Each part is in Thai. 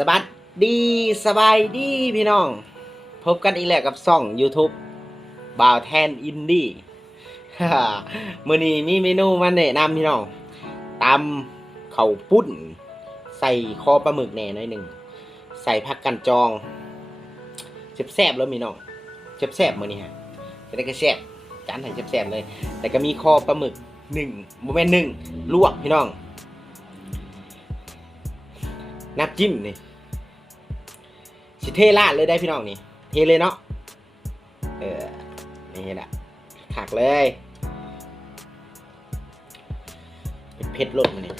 สบัดดีสบายดีพี่น้อง พบกันอีกแล้วกับซ่อง YouTube บ่าวแทนอินดี้มื่อนี้มีเมนูมาแนะนำพี่น้องตำเข่าปุ้น ใส่คอปลาหมึกแหน่หน่อยหนึ่ง ใส่ผักกันจองแซ่บๆแล้วพี่น้องแซ่บๆมื่อนี้ฮะจะได้กระแซบจานไหนแซ่บๆเลย แต่ก็มีคอปลาหมึกหนึ่งโมเมนต์หนึ่งลวกพี่น้องน้ำจิ้มนี่ สิเทราดเลยได้พี่น้องนี่เทเลยเนาะเออนี่แหละหักเลยเผ็ดๆลดมานี่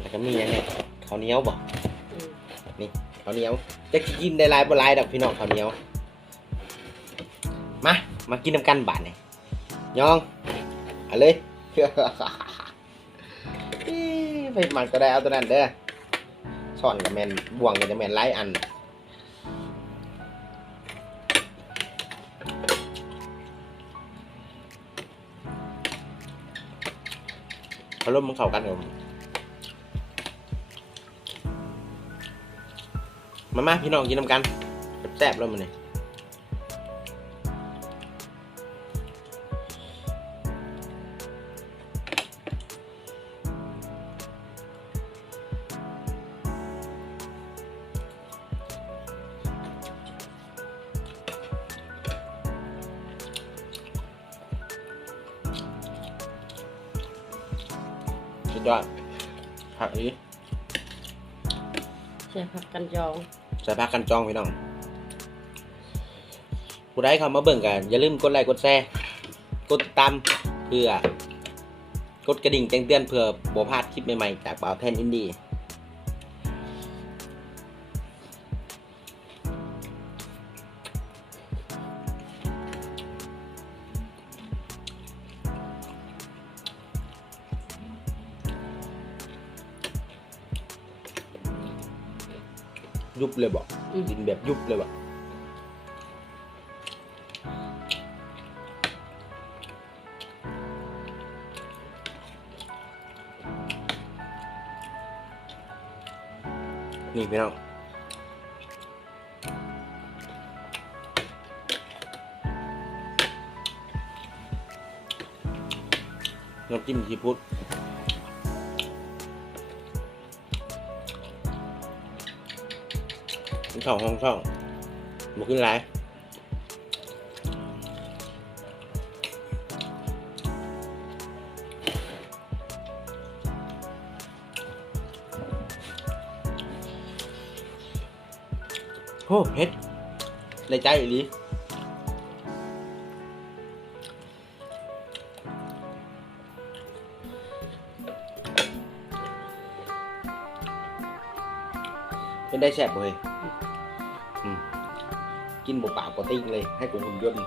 แล้วก็มีอย่างเนี้ยข้าวเหนียวบ่นี่ข้าวเหนียวจะกินได้ลายบลายดอกพี่น้องข้าวเหนียวมามากินน้ำกันบาทนี่ยองเอาเลย ไปมันก็ได้เอาตัวนั้นเด้อซ่อนกับแมนบ่วงกับจะแมนไล่อันเขาร่มมันเข้ากันกับมามาพี่น้องกินน้ำกันแซ่บๆแล้วมันนี่ สุดยอดผักอีใส่ผักกันจองใส่ผักกันจองพี่น้องผู้ใดเข้ามาเบิ่งกันอย่าลืมกดไลค์กดแชร์กดติดตามเพื่อกดกระดิ่งแจ้งเตือนเพื่อบ่พลาดคลิปใหม่ๆจากบ่าวแทนอินดี้ ยุบเลยบอกอืมกินแบบยุบเลยบอกนี่พี่น้องน้ำจิ้มซีฟู้ด ช่องห้องช่องบุขึ้นไรโอ้เฮ็ดเลยใจอีหลีเป็นได้แซ่บเฮ้ย กินหมูป่าปกติงเลย ให้กูหุ่นยนต์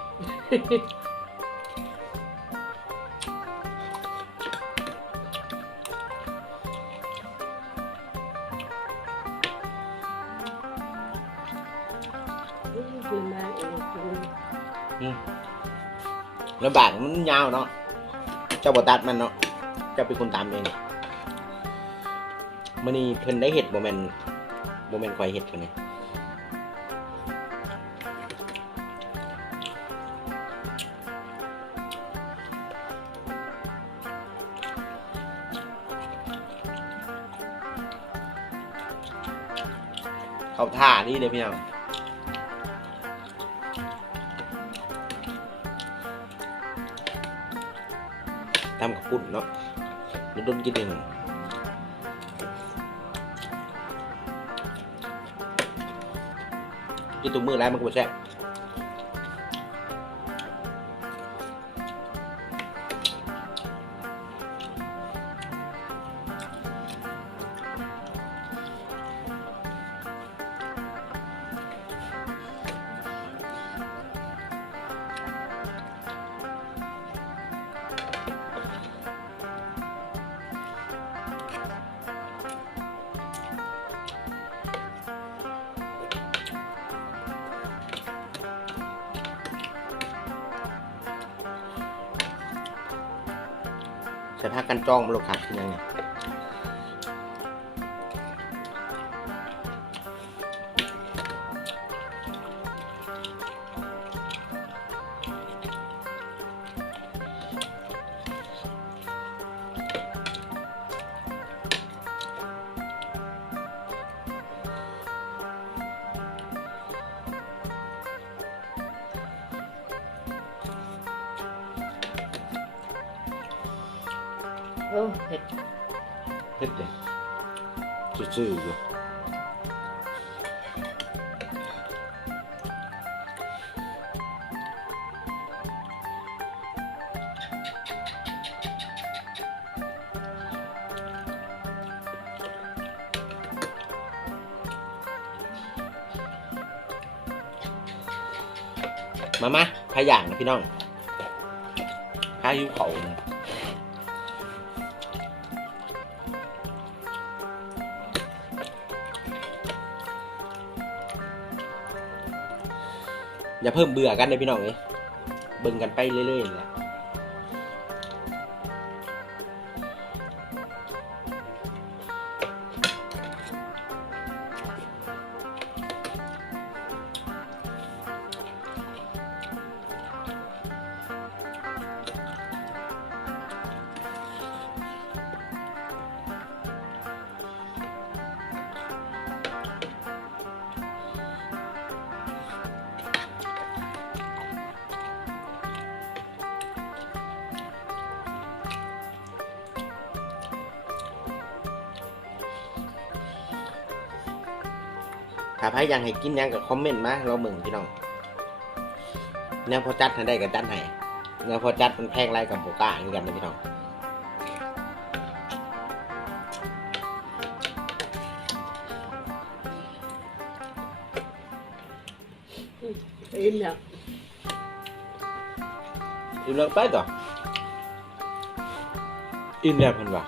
คือมาเองคือลำบากมันยาวเนาะ เจ้าบตัดมันเนาะ เจ้าเป็นคนตามเองมันนี่เพิ่นได้เห็ดโมเมนโมเมนควายเห็ดกันเนี่ เขาท่านี่เลยพี่น้องทำกับปุ่นเนาะมันโดนกินเองกินตัวมือแล้วมันก็แซ่บ แต่ผ้ากันจ้องมันหลูกขาดคือยังไง โอ้เผ็ดเฮ็ดเลยซื่อๆอยู่มามาพายอย่างนะพี่น้องพาหิวเขาเนะ อย่าเพิ่มเบื่อกันเลยพี่น้องเอ้ยเบิ่งกันไปเรื่อยๆแหละ ถ้าใครอยากให้กินหยังก็คอมเมนต์มาเราเบิ่งพี่น้องแนวพอจัดให้ได้ก็จัดให้แนวพอจัดมันแพงไรกับโบกล้าเหมือนกันนะพี่น้องอิ่มแล้วอิ่มแล้วไปต่ออิ่มแล้วเพิ่นว่า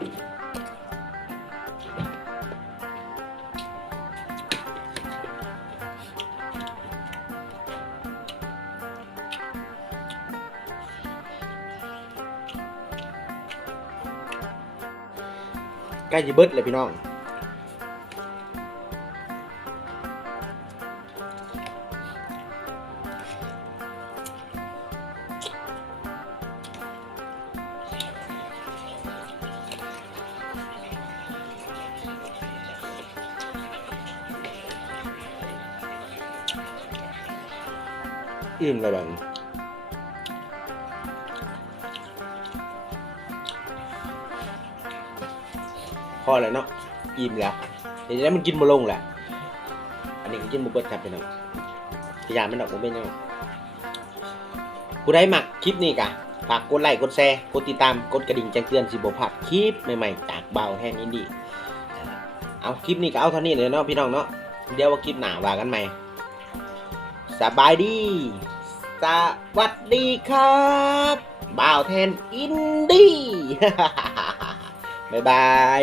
ใกล้จะเบิดเลยพี่น้อง อิ่มแล้วแบบนี้พอแล้วเนาะอิ่มแล้วเดี๋ยวนี้มันกินมาลงแหละอันนี้ก็กินบุเบิดครับพี่น้องพยายามมันออกมาเป็นยังไงผู้ใดมักคลิปนี้กะฝากกดไลค์กดแชร์กดติดตามกดกระดิ่งแจ้งเตือนสิบพลาดคลิปใหม่ๆจากเบาแห้งอินดี้เอาคลิปนี้ก็เอาเท่านี้เลยเนาะพี่น้องเนาะเดี๋ยวว่าคลิปหนาว่ากันใหม่ สบายดี สวัสดีครับบ่าวแทนอินดี้ บ๊ายบาย